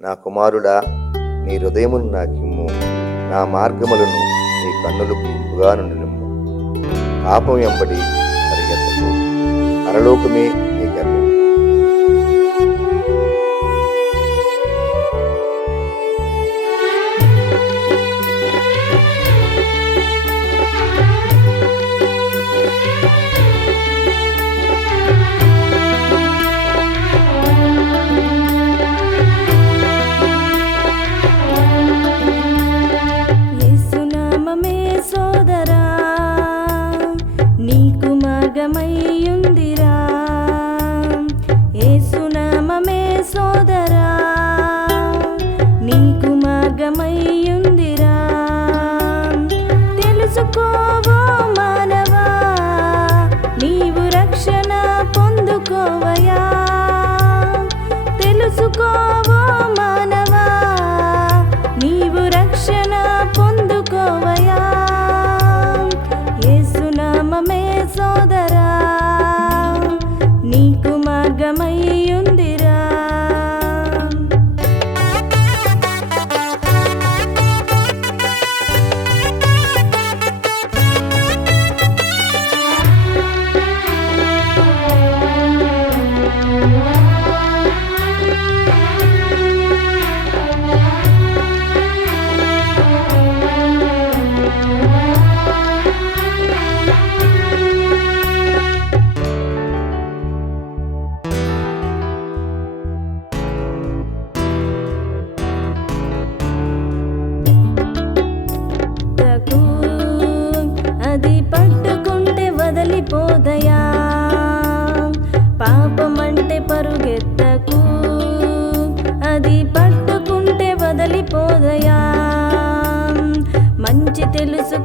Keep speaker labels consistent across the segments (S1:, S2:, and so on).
S1: నా కుమారుడా నీ హృదయమును నాకిమ్ము. నా మార్గములను నీ కన్నులకు ఇంపుగా నుండినిమ్ము పాపం ఎంబడి పరిగెత్తకు.
S2: అరలోకమే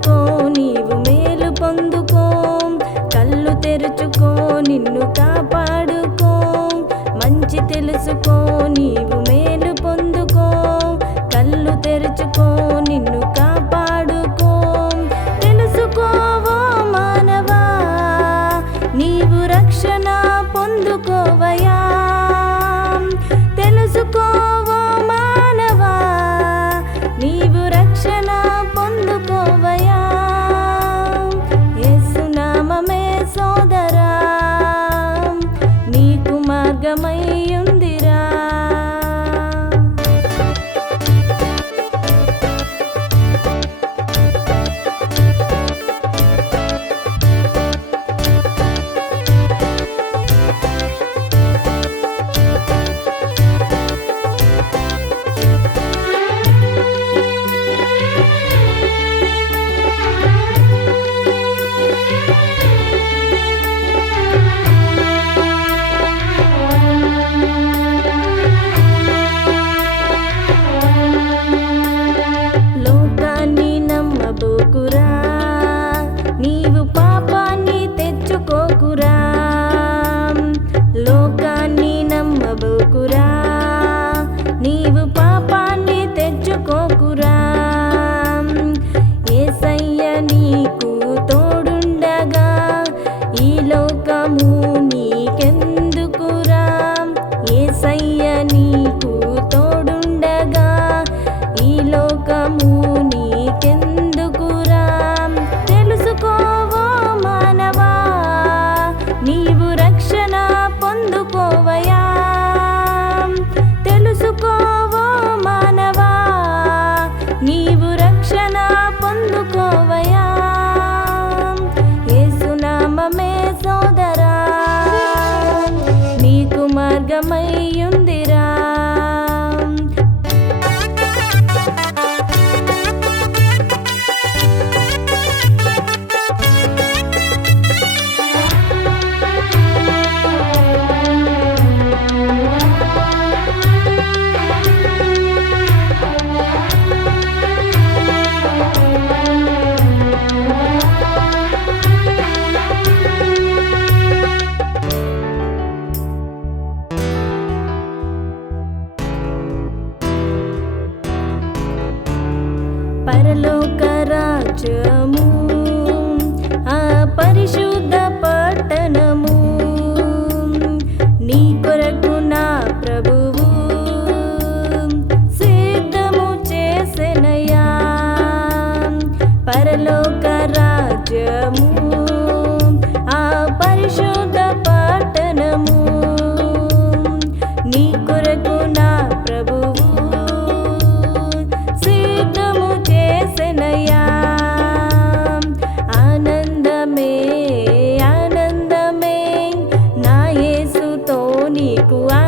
S2: పొందుకో నీవు మేలు పొందుకో. కళ్ళు తెరుచుకో నిన్ను కాపు my రక్షణ పొందుకోవయ పరలోక రాజ్యము ఆ పరిశుద్ధ పట్టణము. నీ కొరకు నా ప్రభువు సిద్ధము చేసనయా ఆనందమే ఆనందమే నా యేసుతో నీకు ఆ